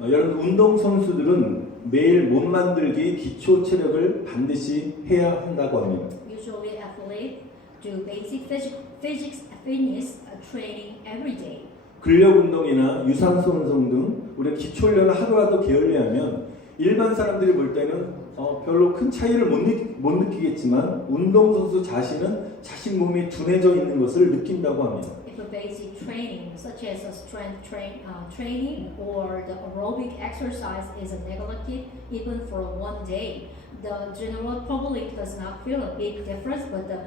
여러분 운동 선수들은 매일 몸 만들기 기초 체력을 반드시 해야 한다고 합니다. Usually athletes do basic physics fitness training every day. 근력 운동이나 유산소 운동 등 우리가 기초 훈련을 하루라도 게을리하면 일반 사람들이 볼 때는 별로 큰 차이를 못 느끼겠지만 운동 선수 자신은 자신 몸이 둔해져 있는 것을 느낀다고 합니다. If a basic training, such as a strength training or the aerobic exercise, is neglected even for one day, the general public does not feel a big difference, but the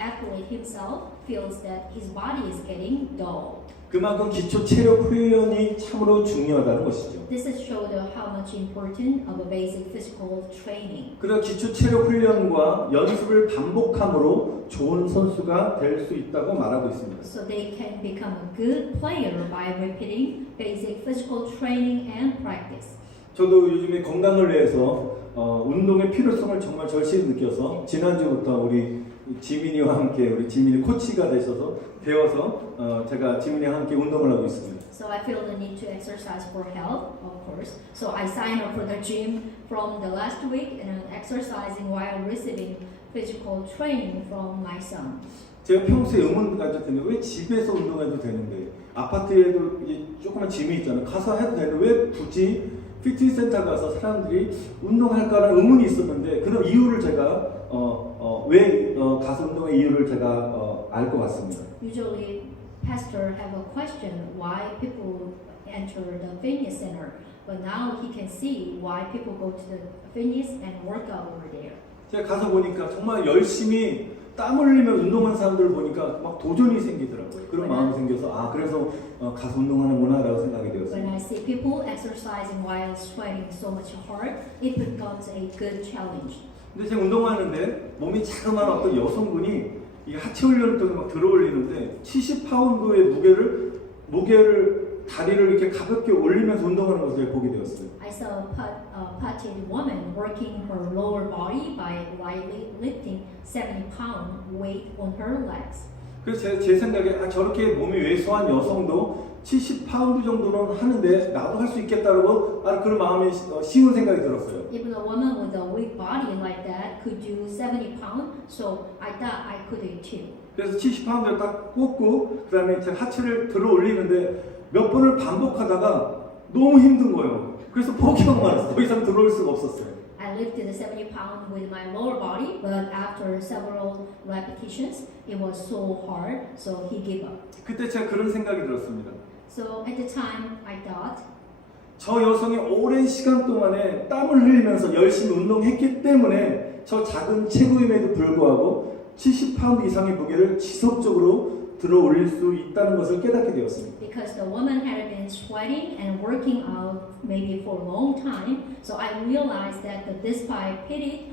athlete himself feels that his body is getting dull. 그만큼 기초 체력 훈련이 참으로 중요하다는 것이죠. This is showed how much important of a basic physical training. 그래서 기초 체력 훈련과 연습을 반복함으로 좋은 선수가 될 수 있다고 말하고 있습니다. So they can become a good player by repeating basic physical training and practice. 저도 요즘에 건강을 위해서 운동의 필요성을 정말 절실히 느껴서 지난주부터 우리 지민이와 함께 우리 지민이 코치가 되셔서 배워서 제가 지민이와 함께 운동을 하고 있습니다. So I feel the need to exercise for health, of course. So I signed up for the gym from the last week and I'm exercising while receiving physical training from my son. 제가 평소에 의문 가졌더니 왜 집에서 운동해도 되는데 아파트에도 조그만 짐이 있잖아요. 가서 해도 되는데 왜 굳이 피트니스 센터 가서 사람들이 운동할까라는 의문이 있었는데 그런 이유를 제가 왜 가서 운동의 이유를 제가 알 것 같습니다. Usually, pastor have a question why people enter the fitness center, but now he can see why people go to the fitness and work out over there. 제가 가서 보니까 정말 열심히 땀 흘리며 운동하는 사람들을 보니까 막 도전이 생기더라고요. 그런 마음이 생겨서 그래서 가서 운동하는구나라고 생각이 When 되었어요. I see people exercising while sweating so much hard, it becomes a good challenge. 근데 제가 운동하는데 몸이 자그마한 어떤 여성분이 이 하체 훈련을 통해 막 들어올리는데 70파운드의 무게를 다리를 이렇게 가볍게 올리면서 운동하는 것을 보게 되었어요. I saw a potted woman working her lower body by lightly lifting 70-pound weight on her legs. 그래서 제 생각에 저렇게 몸이 왜소한 여성도 70파운드 정도는 하는데 나도 할 수 있겠다라고 그런 마음이 쉬운 생각이 들었어요. Even a woman with a weak body like that could do 70 pounds, so I thought I could do it too. 그래서 70파운드를 딱 꽂고 그다음에 제 하체를 들어 올리는데 몇 번을 반복하다가 너무 힘든 거예요. 그래서 포기하고 말았어요. 더 이상 들어올 수가 없었어요. I lifted the 70 pounds with my lower body, but after several repetitions, it was so hard, so he gave up. 그때 제가 그런 생각이 들었습니다. So at the time, I thought, 저 여성이 오랜 시간 동안에 땀을 흘리면서 열심히 운동했기 때문에 저 작은 체구임에도 불구하고 70파운드 이상의 무게를 지속적으로 들어 올릴 수 있다는 것을 깨닫게 되었습니다. because the woman had been sweating and working out maybe for a long time, so I realized that despite pity,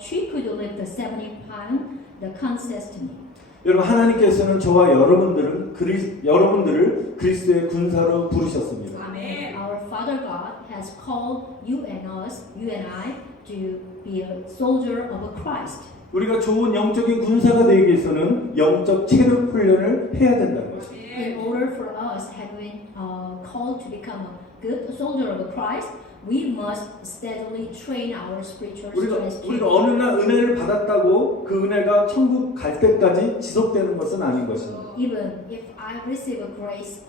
she could lift the 70 pounds consistently. 여러분 하나님께서는 저와 여러분들을 그리스도의 군사로 부르셨습니다. Amen. Our Father God has called you and I, to be a soldier of Christ. 우리가 좋은 영적인 군사가 되기 위해서는 영적 체력 훈련을 해야 된다는 것입니다. In order for us having called to become a good soldier of Christ, we must steadily train our spiritual strength. 우리가 어느 날 은혜를 받았다고 그 은혜가 천국 갈 때까지 지속되는 것은 아닌 것입니다. Even if I receive a grace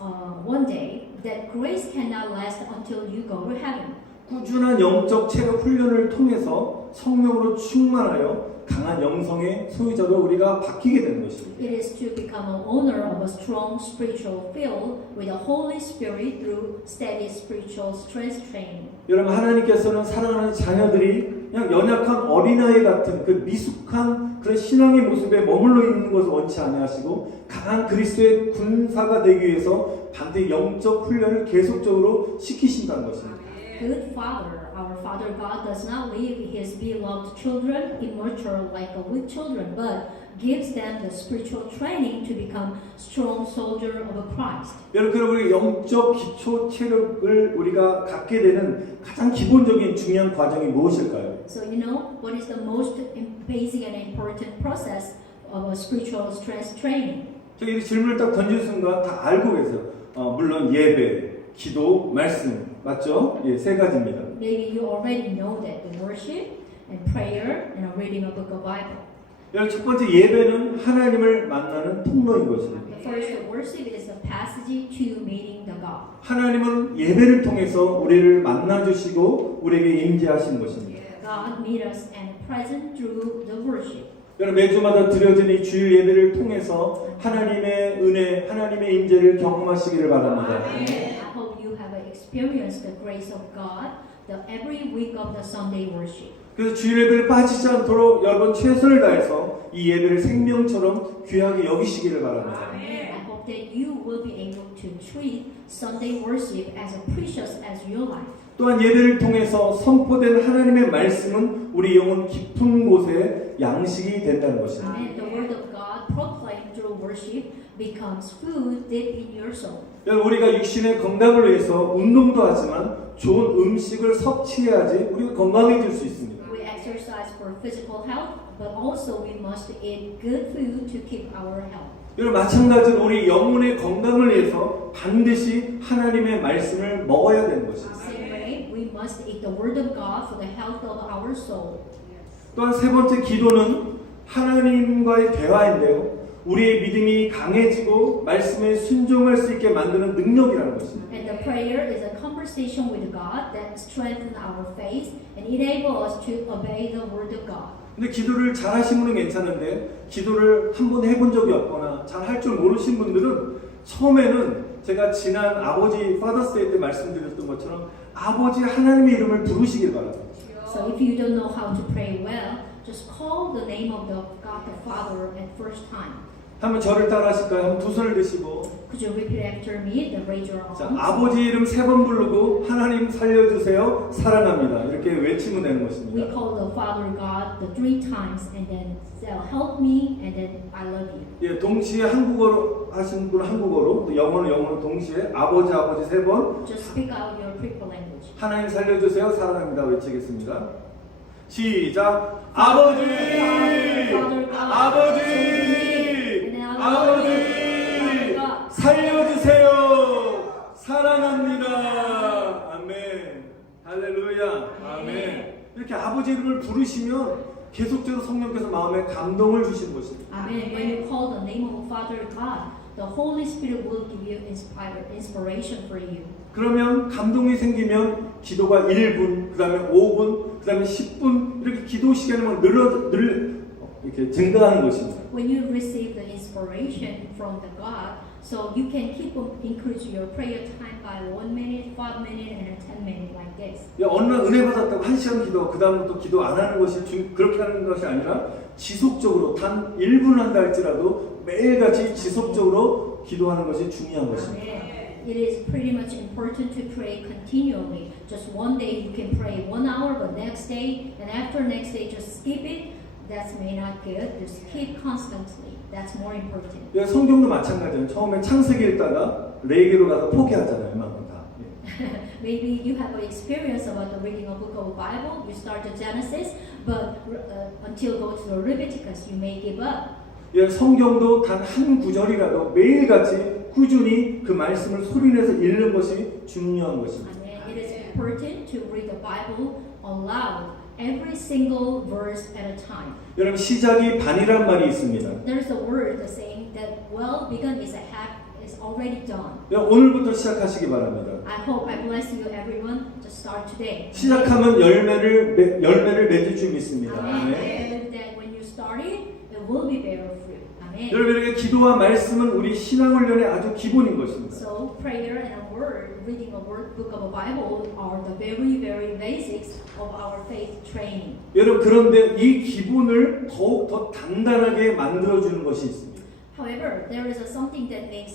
one day, that grace cannot last until you go to heaven. 꾸준한 영적 체력 훈련을 통해서 성령으로 충만하여 강한 영성의 소유자로 우리가 바뀌게 되는 것입니다. It is to become an owner of a strong spiritual field with the Holy Spirit through steady spiritual strength training. 여러분 하나님께서는 사랑하는 자녀들이 그냥 연약한 어린아이 같은 그 미숙한 그런 신앙의 모습에 머물러 있는 것을 원치 아니하시고 강한 그리스도의 군사가 되기 위해서 반드시 영적 훈련을 계속적으로 시키신다는 것입니다. Good Father, our Father God does not leave His beloved children immature like weak children, but gives them the spiritual training to become strong soldier of Christ. 여러분 우리 영적 기초 체력을 우리가 갖게 되는 가장 기본적인 중요한 과정이 무엇일까요? So you know what is the most basic and important process of a spiritual strength training? 제가 이 질문을 딱 던진 순간 다 알고 계세요. 물론 예배, 기도, 말씀. 맞죠? 예, 세 가지입니다. Maybe you already know that the worship and prayer and reading a book of Bible. 여러분, 첫 번째 예배는 하나님을 만나는 통로인 것입니다. The first worship is the passage to meeting the God. 하나님은 예배를 통해서 우리를 만나주시고 우리에게 임재하시는 것입니다. God meet us and present through the worship. 여러분, 매주마다 드려지는 이 주일 예배를 통해서 하나님의 은혜, 하나님의 임재를 경험하시기를 바랍니다. I hope you have experienced the grace of God the every week of the Sunday worship. 그래서 주일 예배를 빠지지 않도록 여러분 최선을 다해서 이 예배를 생명처럼 귀하게 여기시기를 바랍니다. I hope that you will be able to treat Sunday worship as precious as your life. 또한 예배를 통해서 선포된 하나님의 말씀은 우리 영혼 깊은 곳에 양식이 된다는 것입니다. And the word of God proclaimed through worship becomes food deep in your soul. 여러분, 우리가 육신의 건강을 위해서 운동도 하지만 좋은 음식을 섭취해야지 우리가 건강해질 수 있습니다. We exercise for physical health, but also we must eat good food to keep our health. 여러분, 마찬가지로 우리 영혼의 건강을 위해서 반드시 하나님의 말씀을 먹어야 되는 것입니다. Same way, we must eat the word of God for the health of our soul. 또한 세 번째 기도는 하나님과의 대화인데요. 우리의 믿음이 강해지고 말씀에 순종할 수 있게 만드는 능력이라는 것입니다. And the prayer is a conversation with God that strengthens our faith and enables us to obey the word of God. 근데 기도를 잘 하신 분은 괜찮은데 기도를 한번 해본 적이 없거나 잘 할 줄 모르신 분들은 처음에는 제가 지난 아버지 파더스데이 때 말씀드렸던 것처럼 아버지 하나님의 이름을 부르시길 바랍니다. So if you don't know how to pray well, just call the name of the God the Father at first time. 한번 저를 따라 하실까요? 한번 두 손을 드시고 Could you repeat after me? The raise your 자, arms. 아버지 이름 세 번 부르고 하나님 살려주세요 사랑합니다 이렇게 외치면 되는 We 것입니다. call the Father God the 3 times and then say, help me and then I love you. 예, 동시에 한국어로 하신 분은 한국어로 또 영어는 영어로 동시에 아버지 세 번 Just speak out your prefer language. 하나님 살려주세요 사랑합니다 외치겠습니다. 시작. 아버지 살려주세요 사랑합니다. 아멘. 할렐루야. 아멘. 이렇게 아버지 이름을 부르시면 계속적으로 성령께서 마음에 감동을 주시는 것입니다. Amen. When you call the name of Father God, the Holy Spirit will give you inspiration for you. 그러면 감동이 생기면 기도가 1분, 그 다음에 5분, 그 다음에 10분 이렇게 기도 시간을 이렇게 증가하는 것입니다. When you receive the inspiration from the God, so you can keep on increase your prayer time by 1 minute, 5 minutes, and 10 minutes like this. 어느 날 은혜 받았다고 1시간 기도, 그 다음부터 기도 안 하는 것이 그렇게 하는 것이 아니라 지속적으로 단 1분 한다 할지라도 매일같이 지속적으로 기도하는 것이 중요한 것입니다. Amen. It is pretty much important to pray continually. Just one day you can pray 1 hour, but next day and after next day just skip it. That's may not good. Just keep constantly. That's more important. 성경도 마찬가지예요. 처음에 창세기 읽다가 레위기로 가서 포기하잖아요. 이만큼 다. Maybe you have an experience about the reading a book of the Bible. You start the Genesis, but until go to the Leviticus, you may give up. 성경도 단 한 구절이라도 매일같이 꾸준히 그 말씀을 소리내서 읽는 것이 중요한 것입니다. It is important to read the Bible aloud. Every single verse at a time. 여러분 시작이 반이란 말이 있습니다. There's a word saying that well begun is already done. 오늘부터 시작하시기 바랍니다. I hope I bless you everyone to start today. 시작하면 열매를 맺을 줄 믿습니다. Amen. 아멘. And that when you start it will be bear fruit. Amen. 여러분에게 기도와 말씀은 우리 신앙훈련의 아주 기본인 것입니다. So prayer and a word, reading a word book of a Bible are the very basics of our faith training. 여러분 그런데 이 기본을 더욱 더 단단하게 만들어주는 것이 있습니다. However, there is something that makes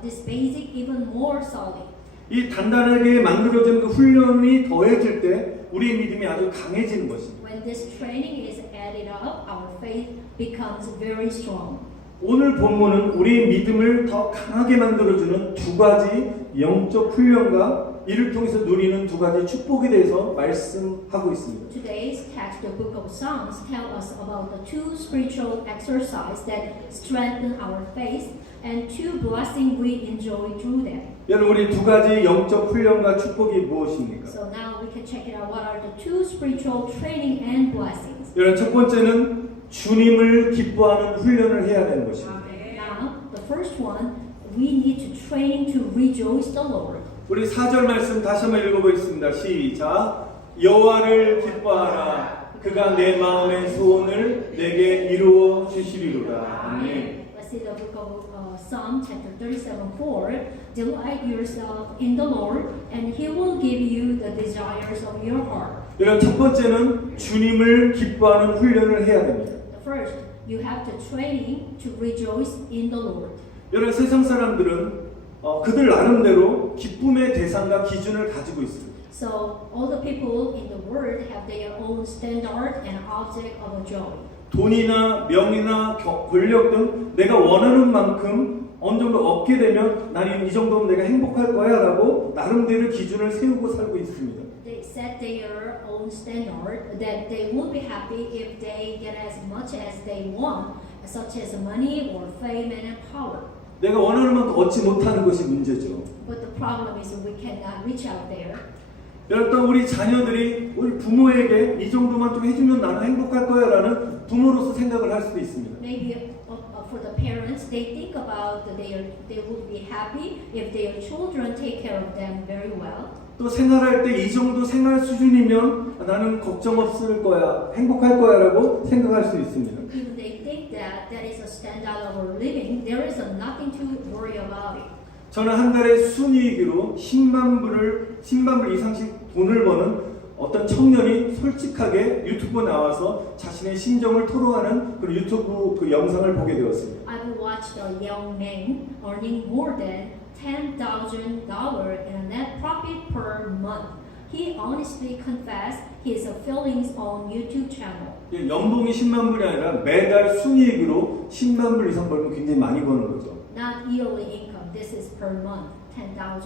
this basic even more solid. 이 단단하게 만들어지는 그 훈련이 더해질 때 우리의 믿음이 아주 강해지는 것입니다. When this training is added up, our faith becomes very strong. 오늘 본문은 우리의 믿음을 더 강하게 만들어주는 두 가지 영적 훈련과 이를 통해서 누리는 두 가지 축복에 대해서 말씀하고 있습니다. Today's text, the book of Psalms, tell us about the two spiritual exercises that strengthen our faith and two blessings we enjoy through them. 여러분 우리 두 가지 영적 훈련과 축복이 무엇입니까? So now we can check it out. What are the two spiritual training and blessings? 여러분 첫 번째는 주님을 기뻐하는 훈련을 해야 되는 것입니다. Now, the first one, we need to train to rejoice the Lord. 우리 4절 말씀 다시 한번 읽어보겠습니다. 시작. 여호와를 기뻐하라. 그가 내 마음의 소원을 내게 이루어 주시리로다. 아멘. Let's see the book of Psalm chapter 37:4. Delight yourself in the Lord, and He will give you the desires of your heart. 여러분 첫 번째는 주님을 기뻐하는 훈련을 해야 됩니다. The first, you have to training to rejoice in the Lord. 여러분 세상 사람들은 그들 나름대로 기쁨의 대상과 기준을 가지고 있습니다. So all the people in the world have their own standard and object of joy. 돈이나 명이나 권력 등 내가 원하는 만큼 어느 정도 얻게 되면 나는 이 정도면 내가 행복할 거야 라고 나름대로 기준을 세우고 살고 있습니다. They set their own standard that they will be happy if they get as much as they want, such as money or fame and power. 내가 원하는 만큼 얻지 못하는 것이 문제죠. But the problem is we cannot reach out there. 여러분 우리 자녀들이 우리 부모에게 이 정도만 좀 해주면 나는 행복할 거야 라는 부모로서 생각을 할 수도 있습니다. Maybe for the parents, they think about they would be happy if their children take care of them very well. 또 생활할 때 이 정도 생활 수준이면 나는 걱정 없을 거야, 행복할 거야 라고 생각할 수 있습니다. Even they think that that is a standard of living, there is nothing to worry about it. 저는 한 달에 순이익으로 10만 불 이상씩 돈을 버는 어떤 청년이 솔직하게 유튜브에 나와서 자신의 심정을 토로하는 그런 유튜브 그 영상을 보게 되었습니다. I've watched a young man earning more than $10,000 in a net profit per month. He honestly confessed his feelings on YouTube channel. 연봉이 10만 불이 아니라 매달 순이익으로 10만 불 이상 벌면 굉장히 많이 버는 거죠. Not yearly income. This is per month, $10,000.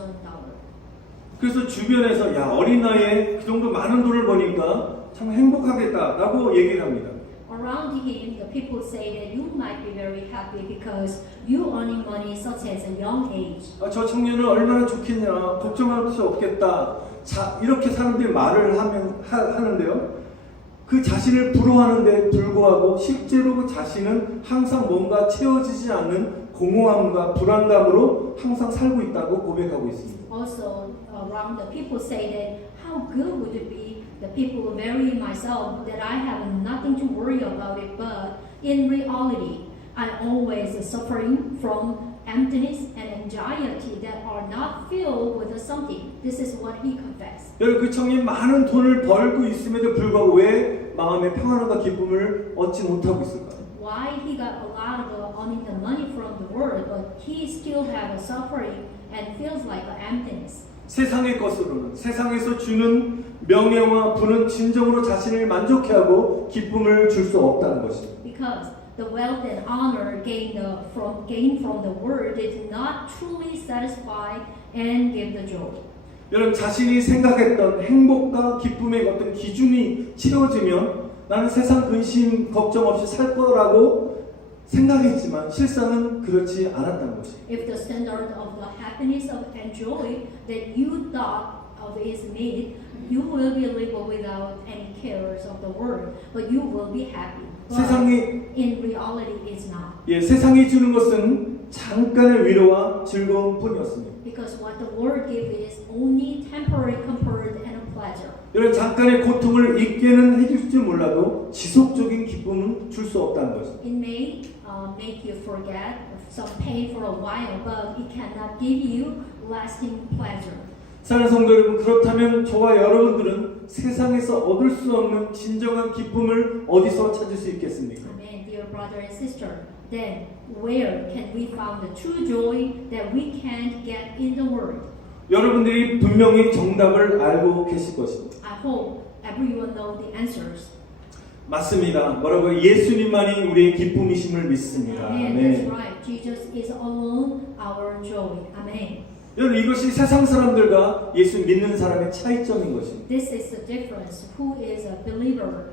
그래서 주변에서 야 어린 나이에 그 정도 많은 돈을 버니까 참 행복하겠다라고 얘기를 합니다. Around him, the people say that you might be very happy because you earning money such as a young age. 저 청년은 얼마나 좋겠냐, 걱정할 것이 없겠다. 자 이렇게 사람들이 말을 하는데요. 그 자신을 부러워하는데 불구하고 실제로 그 자신은 항상 뭔가 채워지지 않는 공허함과 불안감으로 항상 살고 있다고 고백하고 있습니다. Also, around the people say that how good would it be the people very myself that I have nothing to worry about it, but in reality, I'm always suffering from emptiness and anxiety that are not filled with something. This is what he confessed. 여러분 그 청년 많은 돈을 벌고 있음에도 불구하고 왜 마음의 평안함과 기쁨을 얻지 못하고 있을까? Why he got a lot of earning the money from the world, but he still have a suffering and feels like an emptiness. 세상의 것으로는 세상에서 주는 명예와 부는 진정으로 자신을 만족해하고 기쁨을 줄 수 없다는 것입니다. Because the wealth and honor gained from the world did not truly satisfy and give the joy. 여러분 자신이 생각했던 행복과 기쁨의 어떤 기준이 채워지면 나는 세상 근심 걱정 없이 살 거라고 생각했지만 실상은 그렇지 않았다는 것입니다. If the standard of the happiness and joy that you thought of is met, you will be living without any cares of the world, but you will be happy. But 세상이 in reality, it's not. 세상이 주는 것은 잠깐의 위로와 즐거움 뿐이었습니다. Because what the world gives is only temporary comfort and pleasure. 여러분 잠깐의 고통을 잊게는 해줄지 몰라도 지속적인 기쁨은 줄 수 없다는 것입니다. It may make you forget some pain for a while, but it cannot give you lasting pleasure. 사랑하는 성도 여러분, 그렇다면 저와 여러분들은 세상에서 얻을 수 없는 진정한 기쁨을 어디서 찾을 수 있겠습니까? Amen, dear brother and sister. Then, where can we find the true joy that we can't get in the world? 여러분들이 분명히 정답을 알고 계실 것입니다. I hope everyone knows the answers. 맞습니다. 뭐라고요? 예수님만이 우리의 기쁨이심을 믿습니다. Amen. 아멘. That's right. Jesus is alone our joy. Amen. 여러분 이것이 세상 사람들과 예수 믿는 사람의 차이점인 것입니다. This is the difference. Who is a believer,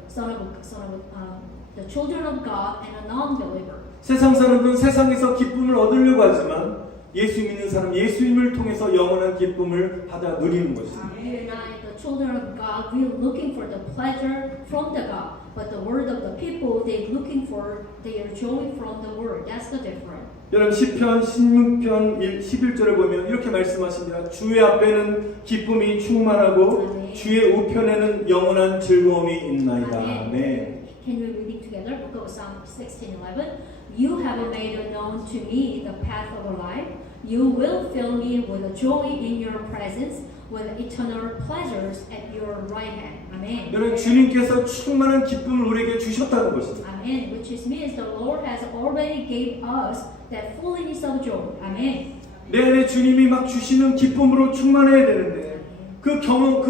the children of God, and a non-believer. 세상 사람들은 세상에서 기쁨을 얻으려고 하지만 예수 믿는 사람, 예수님을 통해서 영원한 기쁨을 받아 누리는 것입니다. You and I, the children of God, we are looking for the pleasure from the God, but the word of the people, they're looking for their joy from the word. That's the difference. 여러분 시편 16편 11절에 보면 이렇게 말씀하십니다. 주의 앞에는 기쁨이 충만하고 아멘. 주의 우편에는 영원한 즐거움이 있나이다. 아멘. Can we read it together? Book of Psalm 16:11. You have made known to me the path of life. You will fill me with joy in your presence, with eternal pleasures at your right hand. Amen. 여러분 주님께서 충만한 기쁨을 우리에게 주셨다는 것입니다. Amen. Which is means the Lord has already gave us that fullness of joy. Amen. 내 안에 주님이 막 주시는 기쁨으로 충만해야 되는데 그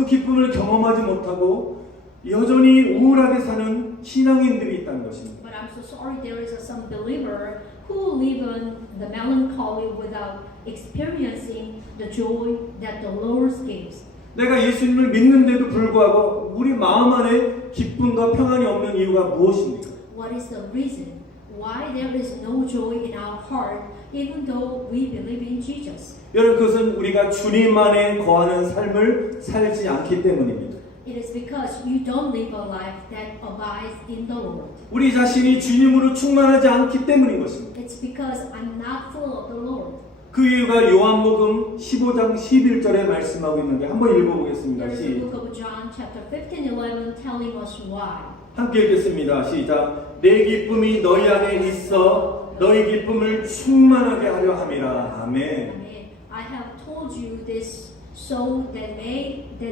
기쁨을 경험하지 못하고 여전히 우울하게 사는 신앙인들이 있다는 것입니다. But I'm so sorry there is some believer who live in the melancholy without experiencing the joy that the Lord gives. 내가 예수님을 믿는데도 불구하고 우리 마음 안에 기쁨과 평안이 없는 이유가 무엇입니까? What is the reason why there is no joy in our heart even though we believe in Jesus? 여러분 그것은 우리가 주님 안에 거하는 삶을 살지 않기 때문입니다. It is because you don't live a life that abides in the Lord. 우리 자신이 주님으로 충만하지 않기 때문인 것입니다. It's because I'm not full of the Lord. 그 이유가 요한복음 15장 11절에 말씀하고 있는데 한번 읽어보겠습니다. There is the book of John chapter 15:11 telling us why. 함께 읽겠습니다. 시작. 내 기쁨이 너희 안에 있어 너희 기쁨을 충만하게 하려 함이라. 아멘. Amen. I have told you this so that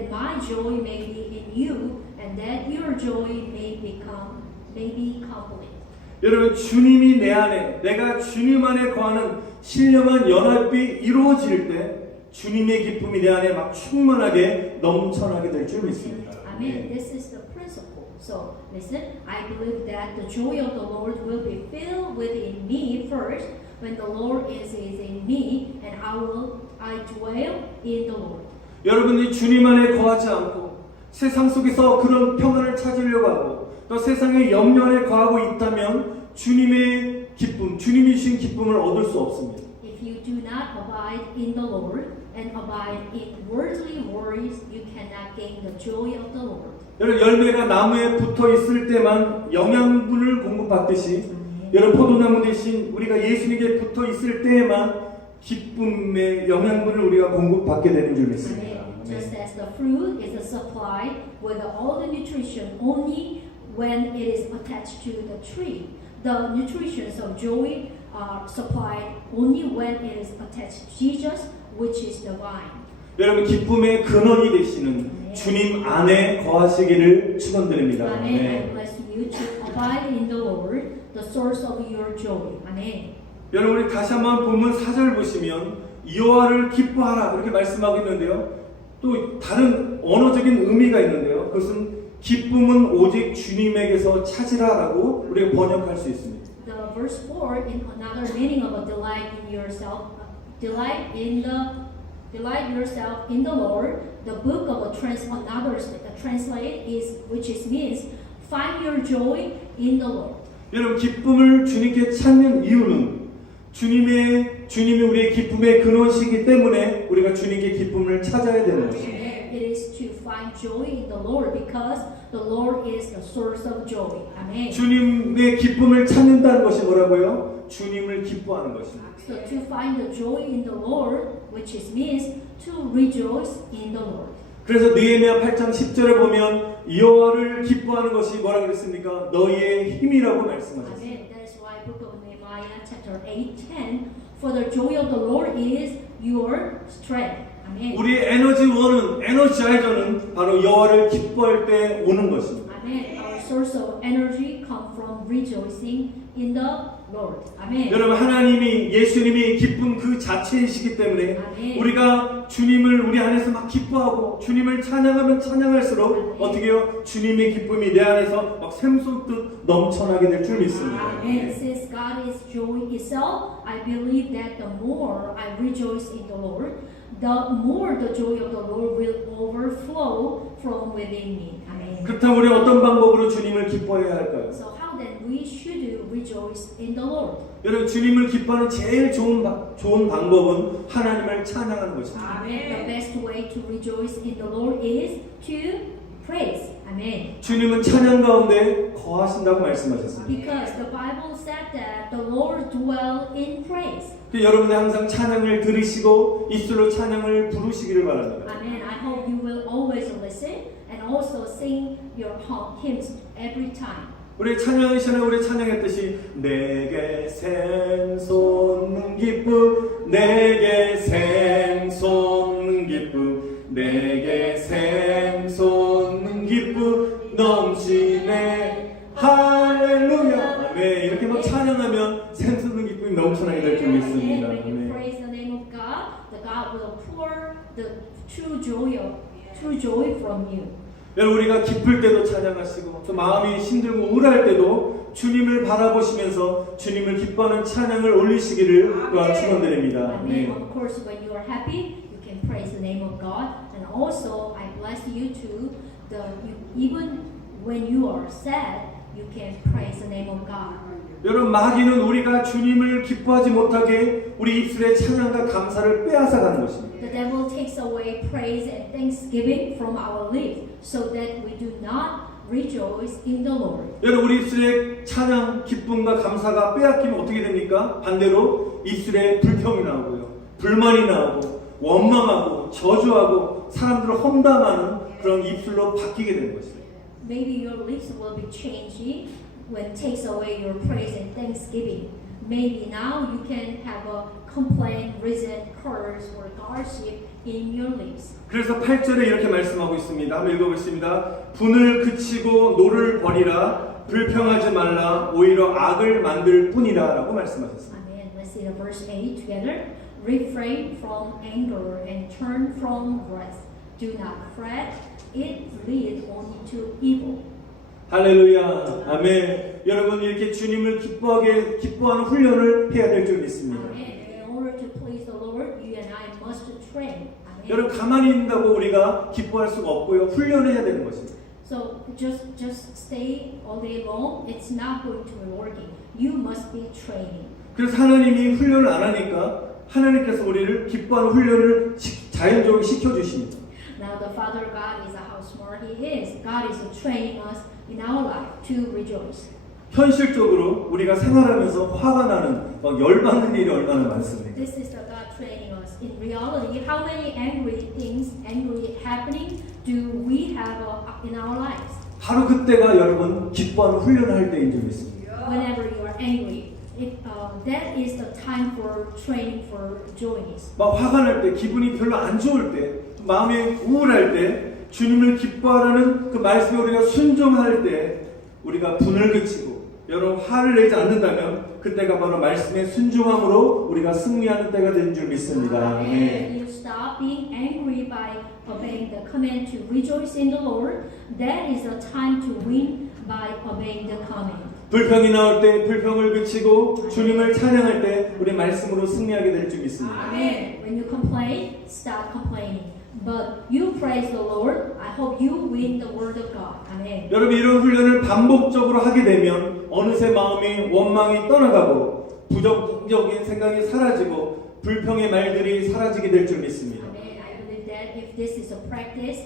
my joy may be in you and that your joy may be complete. 여러분 주님이 내 안에 내가 주님 안에 거하는 신령한 연합이 이루어질 때 주님의 기쁨이 내 안에 막 충만하게 넘쳐나게 될 줄 믿습니다. Amen. This is the principle. So listen, I believe that the joy of the Lord will be filled within me first when the Lord is in me and I dwell in the Lord. 여러분이 주님 안에 거하지 않고 세상 속에서 그런 평안을 찾으려고 하고 또 세상의 염려 안에 거하고 있다면 주님의 기쁨, 주님이 주신 기쁨을 얻을 수 없습니다. If you do not abide in the Lord and abide in worldly worries, you cannot gain the joy of the Lord. 여러분 열매가 나무에 붙어 있을 때만 영양분을 공급받듯이 여러분 포도나무 대신 우리가 예수님께 붙어 있을 때에만 기쁨의 영양분을 우리가 공급받게 되는 줄 믿습니다. Amen. Just as the fruit is supplied with all the nutrition only when it is attached to the tree, the nutritions of joy are supplied only when it is attached to Jesus, which is the vine. 여러분 기쁨의 근원이 되시는 주님 안에 거하시기를 축원드립니다. Amen. I 네. bless you to abide in the Lord, the source of your joy. Amen. 여러분 우리 다시 한번 본문 4절 보시면 여호와를 기뻐하라 그렇게 말씀하고 있는데요. 또 다른 언어적인 의미가 있는데요. 그것은 기쁨은 오직 주님에게서 찾으라라고 우리가 번역할 수 있습니다. The verse 4 in another meaning of a delight yourself in the Lord. The book of another translate is which is means find your joy in the Lord. 여러분 기쁨을 주님께 찾는 이유는 주님이 우리의 기쁨의 근원이시기 때문에 우리가 주님께 기쁨을 찾아야 되는 것입니다. It is to find joy in the Lord because the Lord is the source of joy. Amen. 주님의 기쁨을 찾는다는 것이 뭐라고요? 주님을 기뻐하는 것입니다. So to find the joy in the Lord, which is means to rejoice in the Lord. 그래서 느헤미야 8장 10절에 보면 여호와를 기뻐하는 것이 뭐라 그랬습니까? 너희의 힘이라고 말씀하셨습니다. Amen. That is why book of Nehemiah chapter 8:10 for the joy of the Lord is your strength. 아멘. 우리의 에너지원은 에너자이저는 바로 여호와를 기뻐할 때 오는 것입니다. Amen. Our source of energy come from rejoicing in the Lord. 아멘. 여러분 하나님이 예수님이 기쁨 그 자체이시기 때문에 아멘. 우리가 주님을 우리 안에서 막 기뻐하고 주님을 찬양하면 찬양할수록 아멘. 어떻게요? 주님의 기쁨이 내 안에서 막 샘솟듯 넘쳐나게 될 줄 믿습니다. Amen. Since God is joy itself, I believe that the more I rejoice in the Lord, the more the joy of the Lord will overflow from within me. Amen. 그렇다면 우리 어떤 방법으로 주님을 기뻐해야 할까요? So how then we should rejoice in the Lord? 여러분 주님을 기뻐하는 제일 좋은 방법은 하나님을 찬양하는 것입니다. Amen. The best way to rejoice in the Lord is to praise. Amen. 주님은 찬양 가운데 거하신다고 말씀하셨습니다. Because the Bible said that the Lord dwell in praise. 여러분이 항상 찬양을 들으시고 입술로 찬양을 부르시기를 바랍니다. Amen. I hope you will always listen and also sing your hymns every time. 우리 찬양 시간에 우리 찬양했듯이 내게 샘솟는 기쁨 내게 샘솟는 기쁨 내게 샘솟는 기쁨 넘치네 할렐루야. 네, 이렇게 막 찬양하면 샘솟는 기쁨이 넘쳐나게 될 줄 믿습니다. And when you 네. praise the name of God, the God will pour the true joy from you. 여러분 우리가 기쁠 때도 찬양하시고 또 마음이 힘들고 우울할 때도 주님을 바라보시면서 주님을 기뻐하는 찬양을 올리시기를 또한 축원드립니다. Amen. Of course, when you are happy, you can praise the name of God, and also I bless you too. Even when you are sad, you can praise the name of God. 여러분 마귀는 우리가 주님을 기뻐하지 못하게 우리 입술에 찬양과 감사를 빼앗아가는 것입니다. The devil takes away praise and thanksgiving from our lips, so that we do not rejoice in the Lord. 여러분 우리 입술에 찬양, 기쁨과 감사가 빼앗기면 어떻게 됩니까? 반대로 입술에 불평이 나오고요, 불만이 나오고, 원망하고, 저주하고, 사람들을 험담하는 그런 입술로 바뀌게 되는 것입니다. Maybe your lips will be changing when takes away your praise and thanksgiving. Maybe now you can have a complaint, resent, curse, or gossip in your lips. 그래서 8절에 이렇게 말씀하고 있습니다. 한번 읽어보겠습니다. 분을 그치고 노를 버리라. 불평하지 말라. 오히려 악을 만들 뿐이라 라고 말씀하셨습니다. Amen. Let's see the verse 8 together. Refrain from anger and turn from wrath. Do not fret. It leads only to evil. 할렐루야. 아멘. 여러분 이렇게 주님을 기뻐하는 훈련을 해야 될 줄 믿습니다. Amen. In order to please the Lord, you and I must train. Amen. 여러분 가만히 있는다고 우리가 기뻐할 수가 없고요. 훈련을 해야 되는 것입니다. So just stay all day long. It's not going to be working. You must be training. 그래서 하나님이 훈련을 안 하니까 하나님께서 우리를 기뻐하는 훈련을 자연적으로 시켜주십니다. Now the Father God is how smart He is. God is training us in our life to rejoice. 현실적으로 우리가 생활하면서 화가 나는 막 열받는 일이 얼마나 많습니까? This is the God training us. In reality, how many angry happening do we have in our lives? 바로 그때가 여러분 기뻐하는 훈련을 할 때인 줄 믿습니다. Whenever you are angry, that is the time for training for joyness. 막 화가 날 때, 기분이 별로 안 좋을 때, 마음이 우울할 때, 주님을 기뻐하라는 그 말씀에 우리가 순종할 때, 우리가 분을 그치고 여러분 화를 내지 않는다면 그때가 바로 말씀의 순종함으로 우리가 승리하는 때가 되는 줄 믿습니다. If you stop being angry by obeying the command to rejoice in the Lord, that is the time to win by obeying the command. 불평이 나올 때 불평을 그치고 주님을 찬양할 때 우리 말씀으로 승리하게 될 줄 믿습니다. Amen. When you complain, stop complaining. But you praise the Lord. I hope you win the word of God. Amen. 여러분 이런 훈련을 반복적으로 하게 되면 어느새 마음이 원망이 떠나가고 부정적인 생각이 사라지고 불평의 말들이 사라지게 될 줄 믿습니다. Amen. I believe that if this is a practice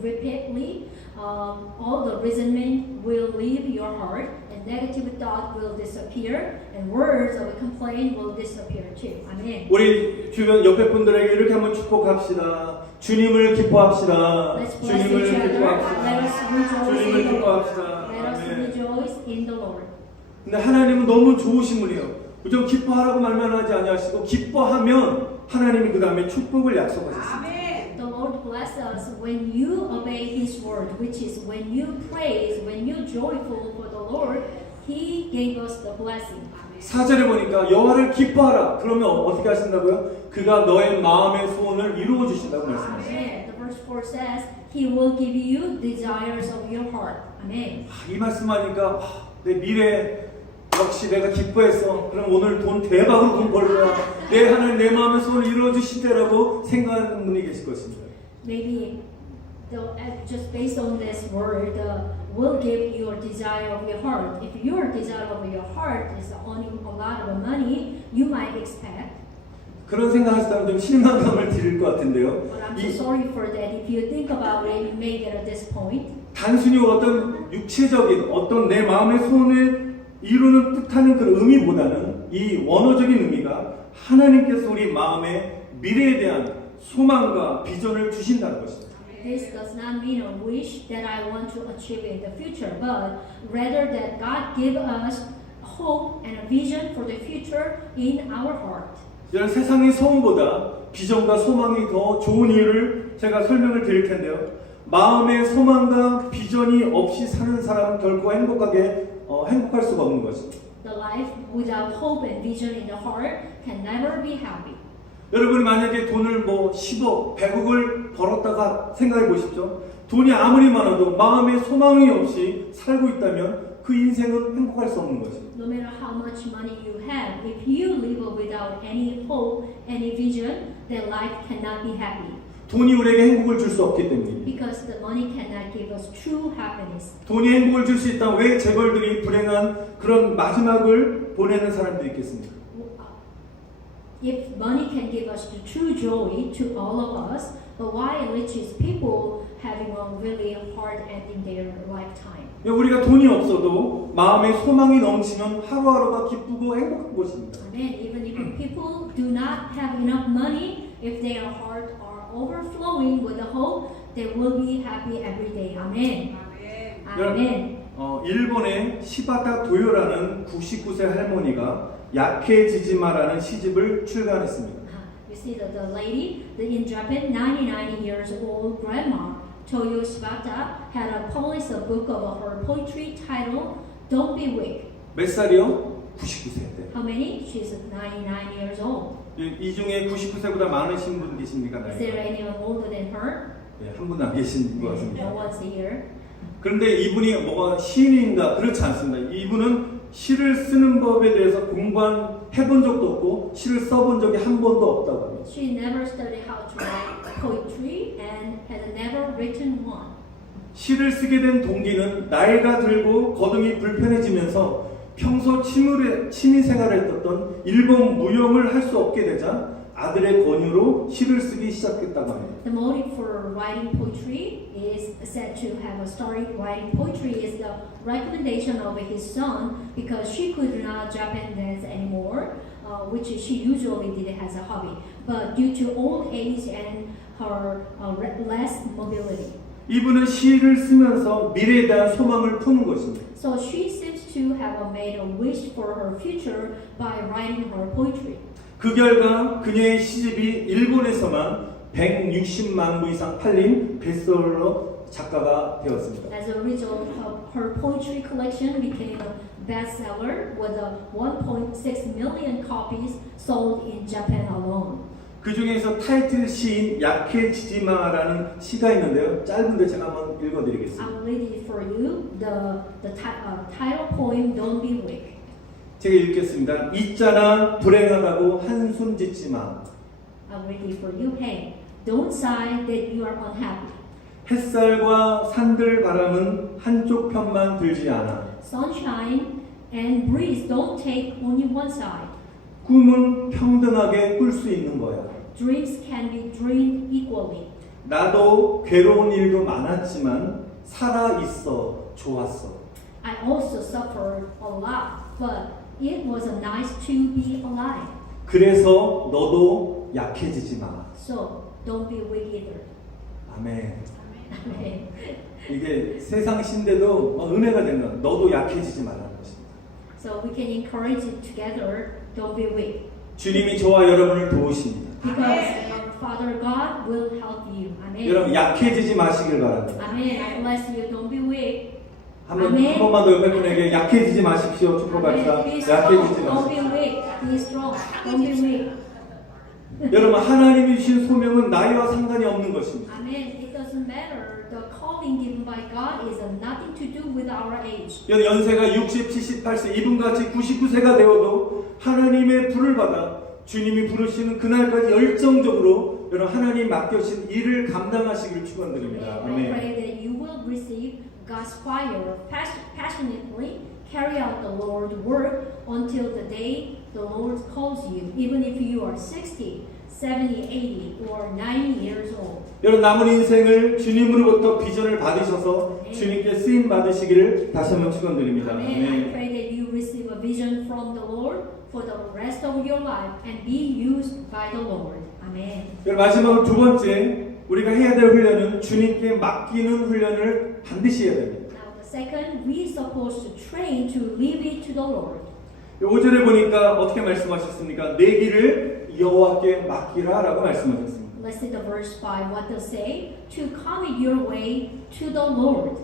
repeatedly, all the resentment will leave your heart, and negative thought will disappear, and words of complaint will disappear too. Amen. 우리 주변 옆에 분들에게 이렇게 한번 축복합시다. 주님을 기뻐합시다. Let's bless 주님을 each other. 기뻐합시다. Let us rejoice 주님을 in the Lord. 기뻐합시다. Let us 아멘. rejoice in the Lord. 근데 하나님은 너무 좋으신 분이에요. 좀 기뻐하라고 말만 하지 아니하시고 기뻐하면 하나님이 그 다음에 축복을 약속하셨습니다. The Lord bless us when you obey His word, which is when you praise, when you joyful for the Lord, He gave us the blessing. 4절에 보니까 여호와를 기뻐하라. 그러면 어떻게 하신다고요? 그가 너의 마음의 소원을 이루어 주신다고 말씀하셨어요. Amen. The verse 4 says, He will give you desires of your heart. Amen. 이 말씀하니까 내 미래 역시 내가 기뻐했어. 그럼 오늘 돈 대박으로 돈 벌 거야. 내 하나님 내 마음의 소원을 이루어주시더라고 생각하는 분이 계실 것입니다. Maybe just based on this word, will give your desire of your heart. If your desire of your heart is earning a lot of money, you might expect. 그런 생각하시다면 좀 실망감을 드릴 것 같은데요. But I'm so sorry for that. If you think about it, you may get at this point. 단순히 어떤 육체적인 어떤 내 마음의 소원을 이루는 뜻하는 그런 의미보다는 이 원어적인 의미가 하나님께서 우리 마음에 미래에 대한 소망과 비전을 주신다는 것입니다. This does not mean a wish that I want to achieve in the future, but rather that God give us hope and a vision for the future in our heart. 이런 세상의 소원보다 비전과 소망이 더 좋은 이유를 제가 설명을 드릴 텐데요. 마음의 소망과 비전이 없이 사는 사람은 결코 행복할 수가 없는 것입니다. The life without hope and vision in the heart can never be happy. 여러분 만약에 돈을 10억, 100억을 벌었다가 생각해 보십시오. 돈이 아무리 많아도 마음의 소망이 없이 살고 있다면 그 인생은 행복할 수 없는 것입니다. No matter how much money you have, if you live without any hope, any vision, then life cannot be happy. 돈이 우리에게 행복을 줄 수 없기 때문입니다. Because the money cannot give us true happiness. 돈이 행복을 줄 수 있다면 왜 재벌들이 불행한 그런 마지막을 보내는 사람들이 있겠습니까? If money can give us the true joy to all of us, but why rich people having a really hard ending their lifetime? 우리가 돈이 없어도 마음의 소망이 넘치면 하루하루가 기쁘고 행복한 것입니다. Amen. Even if people do not have enough money, if their heart are overflowing with the hope, they will be happy every day. Amen. Amen. 일본의 시바타 도요라는 99세 할머니가 약해지지마라는 시집을 출간했습니다. You see that the lady in Japan, 99 years old grandma Toyo Shibata had published a book of her poetry titled "Don't Be Weak." 몇 살이요? 99세인데. How many? She's 99 years old. 이 중에 99세보다 많으신 분 계십니까? Is there anyone older than her? 네, 한 분도 안 계신 것 같습니다. No one's here. 그런데 이분이 뭐가 시인인가 그렇지 않습니다. 이분은 시를 쓰는 법에 대해서 해본 적도 없고 시를 써본 적이 한 번도 없다고 합니다. She never studied how to write poetry and has never written one. 시를 쓰게 된 동기는 나이가 들고 거동이 불편해지면서 평소 취미 생활을 했던 일본 무용을 할 수 없게 되자 아들의 권유로 시를 쓰기 시작했다고 합니다. The motive for writing poetry is said to have started writing poetry is the recommendation of his son because she could not Japan dance anymore, which she usually did as a hobby. But due to old age and her less mobility, 이분은 시를 쓰면서 미래에 대한 소망을 푸는 것입니다. so she seems to have made a wish for her future by writing her poetry. 그 결과 그녀의 시집이 일본에서만 160만 부 이상 팔린 베스트셀러 작가가 되었습니다. As a result, her poetry collection became a bestseller with 1.6 million copies sold in Japan alone. 그 중에서 타이틀 시인 약해지지마라는 시가 있는데요. 짧은데 제가 한번 읽어드리겠습니다. I'll read it for you. The title poem "Don't Be Weak." 제가 읽겠습니다. 있잖아 불행하다고 한숨 짓지 마. I'll read it for you. Hey, don't sigh that you are unhappy. 햇살과 산들 바람은 한쪽 편만 들지 않아. Sunshine and breeze don't take only one side. 꿈은 평등하게 꿀 수 있는 거야. Dreams can be dreamed equally. 나도 괴로운 일도 많았지만 살아 있어 좋았어. I also suffered a lot, but it was nice to be alive. 그래서 너도 약해지지 마. So don't be weak either. 아멘. Amen. 이게 세상 신데도 은혜가 되는 거야. 너도 약해지지 말라는 것입니다. So we can encourage it together. Don't be weak. 주님이 저와 여러분을 도우십니다. Because our Father God will help you. Amen. 여러분 약해지지 마시길 바랍니다. Amen. I bless you. Don't be weak. 한 번만 더 옆에 분에게 약해지지 마십시오. 축복합시다. Be 약해지지 strong. Don't be 마십시오. weak. Be strong. Don't be weak. 여러분 하나님이 주신 소명은 나이와 상관이 없는 것입니다. Amen. It doesn't matter. The calling calling given by God is nothing to do with our age. 연세가 60, 70, 80 이분같이 99세가 되어도 하나님의 불을 받아 주님이 부르시는 그날까지 열정적으로 여러분 하나님 맡겨신 일을 감당하시기를 축원드립니다. I 아멘. pray that you will receive God's fire passionately, carry out the Lord's work until the day the Lord calls you, even if you are 60, 70, 80, or 90 years old. 여러분 남은 인생을 주님으로부터 비전을 받으셔서 주님께 쓰임 받으시기를 다시 한번 축원드립니다. Amen. I pray that you receive a vision from the Lord for the rest of your life and be used by the Lord. Amen. 여러분 마지막으로 두 번째 우리가 해야 될 훈련은 주님께 맡기는 훈련을 반드시 해야 됩니다. Now the second, we are supposed to train to leave it to the Lord. 5절에 보니까 어떻게 말씀하셨습니까? 내 길을 여호와께 맡기라라고 말씀하셨습니다. Let's see the verse 5. What does say? To commit your way to the Lord.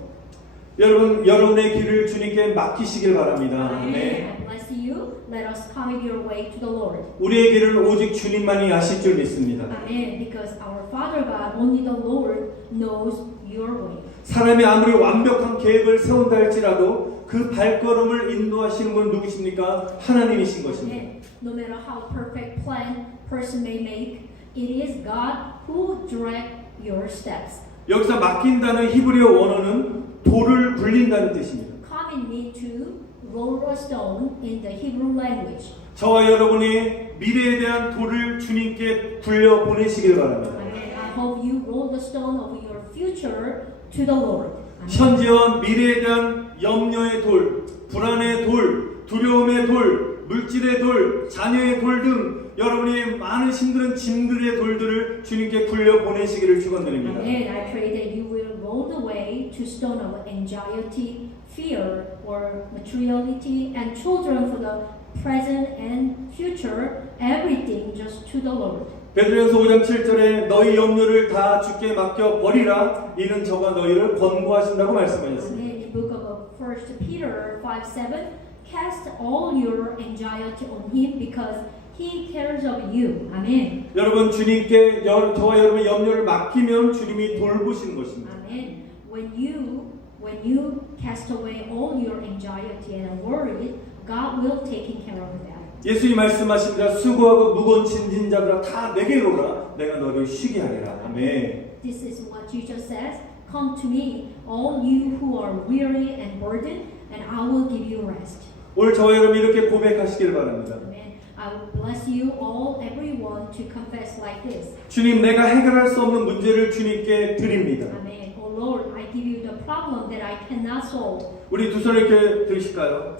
여러분 여러분의 길을 주님께 맡기시길 바랍니다. Amen. 네. I bless you. Let us commit your way to the Lord. 우리의 길을 오직 주님만이 아실 줄 믿습니다. Amen. Because our Father God, only the Lord knows your way. 사람이 아무리 완벽한 계획을 세운다 할지라도 그 발걸음을 인도하시는 분은 누구십니까? 하나님이신 것입니다. Amen. No matter how perfect plan person may make, it is God who direct your steps. 여기서 맡긴다는 히브리어 원어는 돌을 굴린다는 뜻입니다. Commit me to roll a stone in the Hebrew language. 저와 여러분의 미래에 대한 돌을 주님께 굴려 보내시길 바랍니다. Amen. I hope you roll the stone of your future to the Lord. Amen. 현재와 미래에 대한 염려의 돌, 불안의 돌, 두려움의 돌, 물질의 돌, 자녀의 돌 등 여러분이 많은 힘든 짐들의 돌들을 주님께 굴려 보내시기를 축원드립니다. Amen. I pray that you will roll the way to stone of anxiety, fear, or materiality, and children for the present and future, everything just to the Lord. 베드로전서 5장 7절에 너희 염려를 다 주께 맡겨 버리라 이는 저가 너희를 권고하신다고 말씀하셨습니다. Amen. In book of 1 Peter 5:7, cast all your anxiety on him because he cares of you. Amen. 여러분 주님께 저와 여러분의 염려를 맡기면 주님이 돌보시는 것입니다. Amen. When you cast away all your anxiety and worry, God will take care of that. 예수님 말씀하십니다. 수고하고 무거운 짐진 자들아 다 내게로 오라 내가 너를 쉬게 하리라. 아멘. This is what Jesus says. Come to me, all you who are weary and burdened, and I will give you rest. 오늘 저와 여러분 이렇게 고백하시길 바랍니다. Amen. I will bless you all, everyone, to confess like this. 주님 내가 해결할 수 없는 문제를 주님께 드립니다. Amen. Oh Lord, I give you the problem that I cannot solve. 우리 두 손을 이렇게 들으실까요?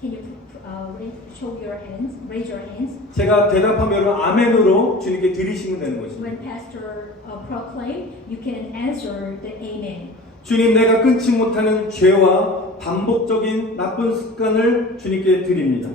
Can you show your hands? Raise your hands. 제가 대답하면 여러분 아멘으로 주님께 드리시면 되는 것입니다. When pastor proclaim, you can answer the amen. 주님 내가 끊지 못하는 죄와 반복적인 나쁜 습관을 주님께 드립니다.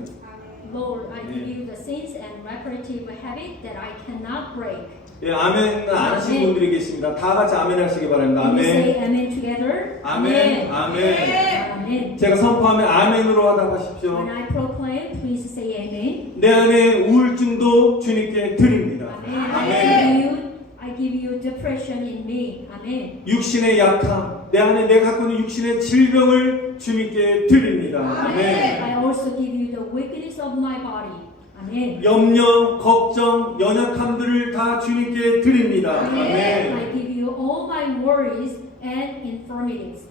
Lord, I give you the sins and repetitive habit that I cannot break. 예, 아멘 안 하시는 분들이 계십니다. 다 같이 아멘 하시기 바랍니다. Can we say 아멘. amen together? 아멘. 아멘. Amen. 제가 선포하면 아멘으로 하답하십시오. When I proclaim, please say amen. 내 안에 우울증도 주님께 드립니다. Amen. I give you depression in me. Amen. 육신의 약함, 내 안에 내가 갖고 있는 육신의 질병을 주님께 드립니다. 아멘. I also give you the weakness of my body. Amen. 염려, 걱정, 연약함들을 다 주님께 드립니다. Amen. 아멘. I give you all my worries and infirmities.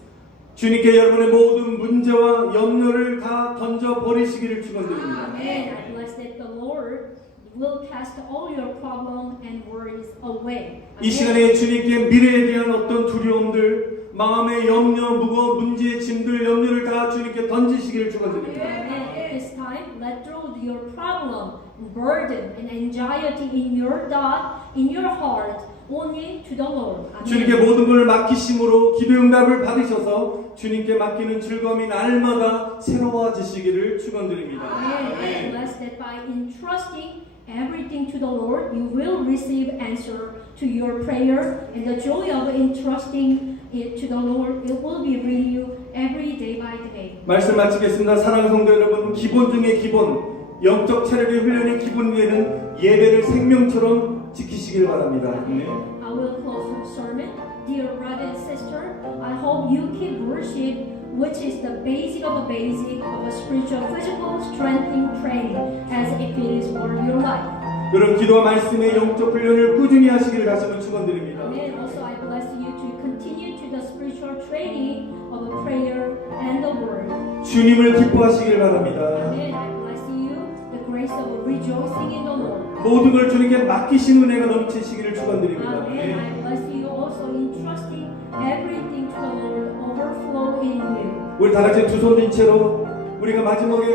주님께 여러분의 모든 문제와 염려를 다 던져 버리시기를 축원드립니다. Amen. I bless that the Lord will cast all your problem and worries away. 이 시간에 주님께 미래에 대한 어떤 두려움들, 마음의 염려, 무거운 문제의 짐들, 염려를 다 주님께 던지시기를 축원드립니다. Amen. At this time, let throw your problem, burden, and anxiety in your thought, in your heart, only to the Lord. Amen. 주님께 모든 것을 맡기심으로 기도 응답을 받으셔서 주님께 맡기는 즐거움이 날마다 새로워지시기를 축원드립니다. Amen. I bless that by entrusting everything to the Lord, you will receive answer to your prayer, and the joy of entrusting it to the Lord, it will be with you every day by day. 말씀 마치겠습니다. 사랑하는 성도 여러분, 기본 중에 기본, 영적 체력의 훈련의 기본 위에는 예배를 생명처럼 지키시길 바랍니다. 네. I will close the sermon dear brother and sister, I hope you keep worship, which is the basic of a spiritual, physical strengthening training, as if it is for your life. 여러분 기도와 말씀의 영적 훈련을 꾸준히 하시기를 다시 한번 축원드립니다. And also I bless you to continue to the spiritual training of the prayer and the word. 주님을 기뻐하시길 바랍니다. And I bless you the grace of rejoicing in the Lord. 모든 걸 주님께 맡기신 은혜가 넘치시기를 축원드립니다. And I bless you also in trusting everything to the Lord overflow in you. 우리 다 같이 두 손 든 채로 우리가 마지막에